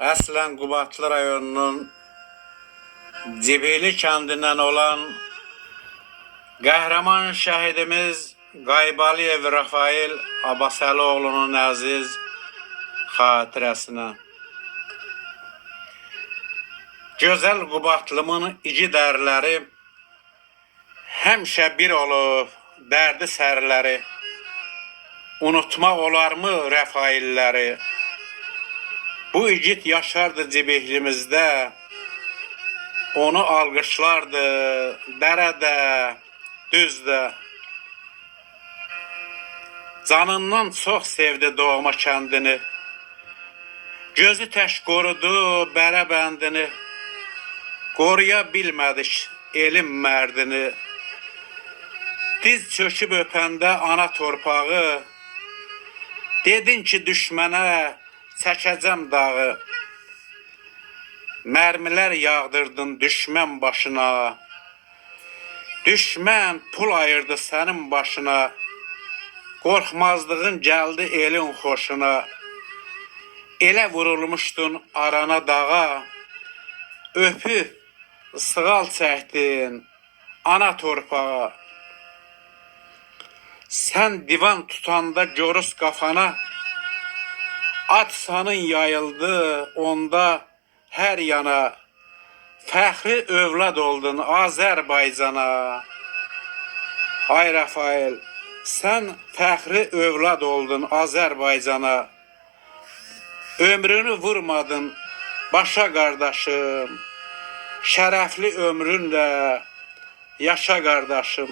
Əslən Qubadlı rayonunun Cibili kəndindən olan qəhrəman şəhidimiz Qaybalıyev Rafail Abbasəlioğlunun əziz xatirəsinə. Gözəl Qubadlımın igid ərləri həmişə bir olub dərdi sərləri. Unutmaq olarmı Rəfailləri? Bu igid yaşardı Cibihlimizdə, onu alqışlardı dərədə, düzdə. Canından çox sevdi doğma kəndini, gözü tək qorudu bərə bəndini. Qoruya bilmədik elin mərdini, diz çöküb öpəndə ana torpağı, dedin ki düşmənə çəkəcəm dağı. Mərmilər yağdırdın düşmən başına, düşmən pul ayırdı sənin başına. Qorxmazlığın gəldi elin xoşuna, elə vurulmuşdun arana dağa. Öpüb sığal çəkdin ana torpağa. Sən divan tutanda görüz qafana, at sanın yayıldı onda hər yana. Fəxri övlad oldun Azərbaycana. Ay Rafail, sən fəxri övlad oldun Azərbaycana. Ömrünü vurmadın başa qardaşım, şərəfli ömrünlə yaşa qardaşım.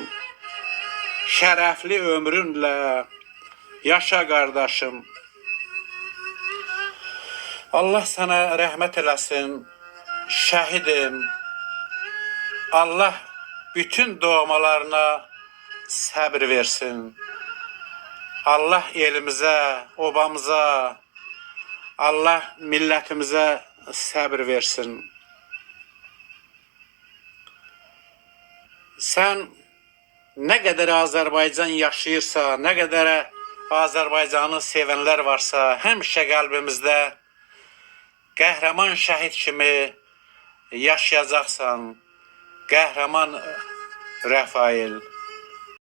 Şərəfli ömrünlə yaşa qardaşım. Allah sənə rəhmət eləsin, şəhidim. Allah bütün doğmalarına səbr versin. Allah elimizə, obamıza, Allah millətimizə səbr versin. Sən nə qədər Azərbaycan yaşayırsa, nə qədər Azərbaycanı sevənlər varsa, həmişə qəlbimizdə qəhrəman şəhid kimi yaşayacaqsan, qəhrəman Rəfail.